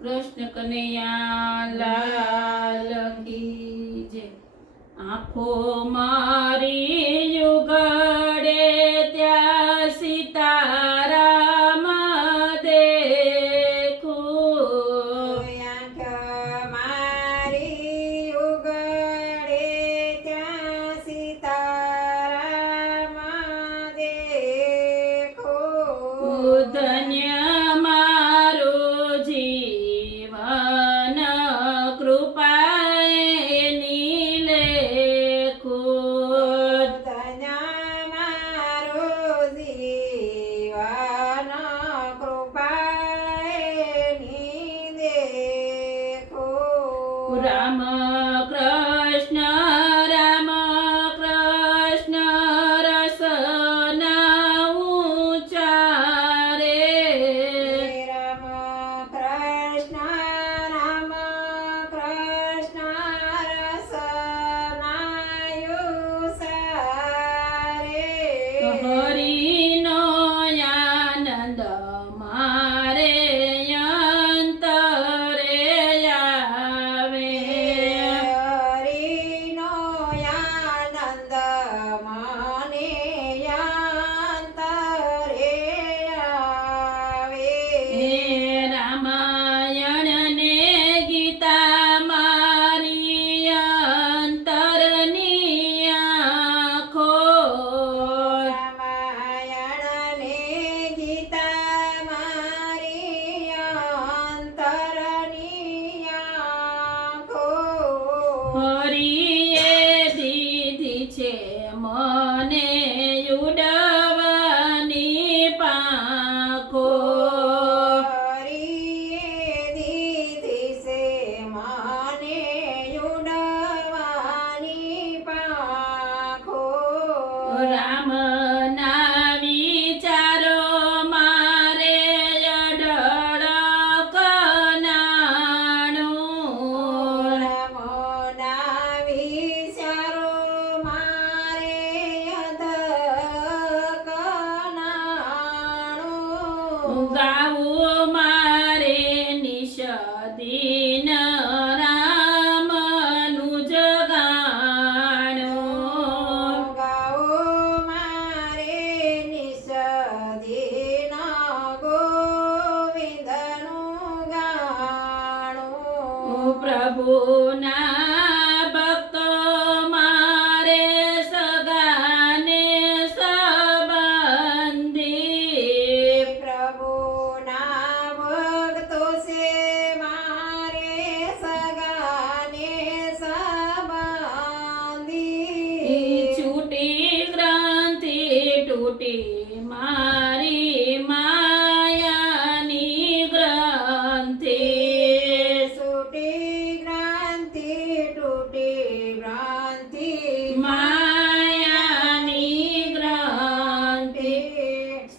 કૃષ્ણ કનૈયા લાલ કી જય. આંખો મારી યુગડે ત્યાં સીતારામ દેખો આંખ મારી ઉગડે ત્યાં સીતારામ દેખો ધન્ય 妈妈。Buddy. That.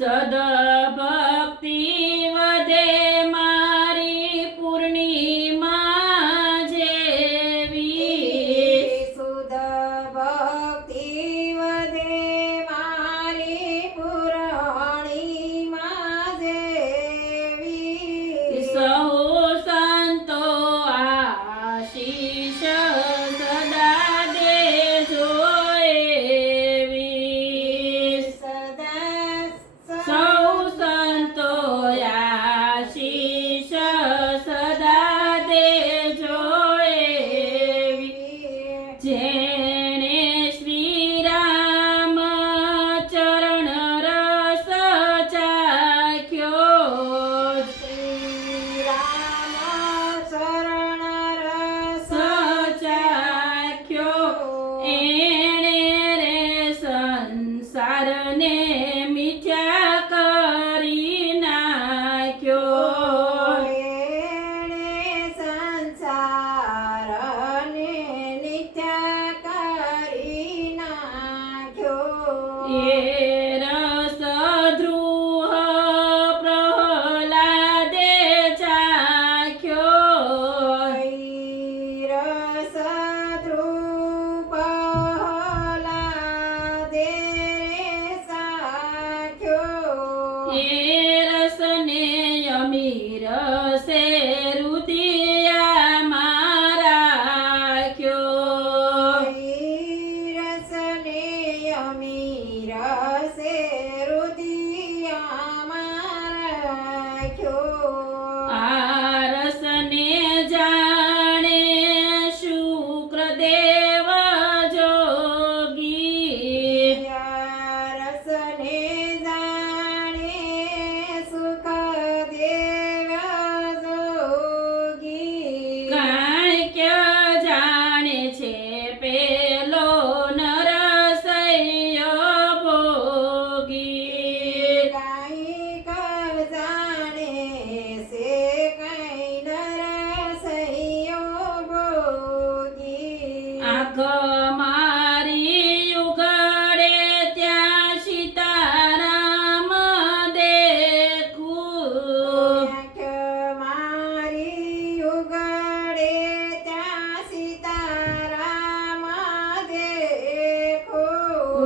سدى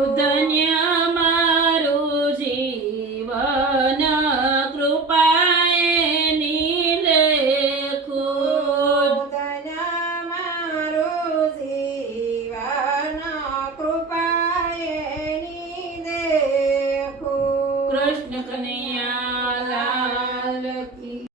Daniel.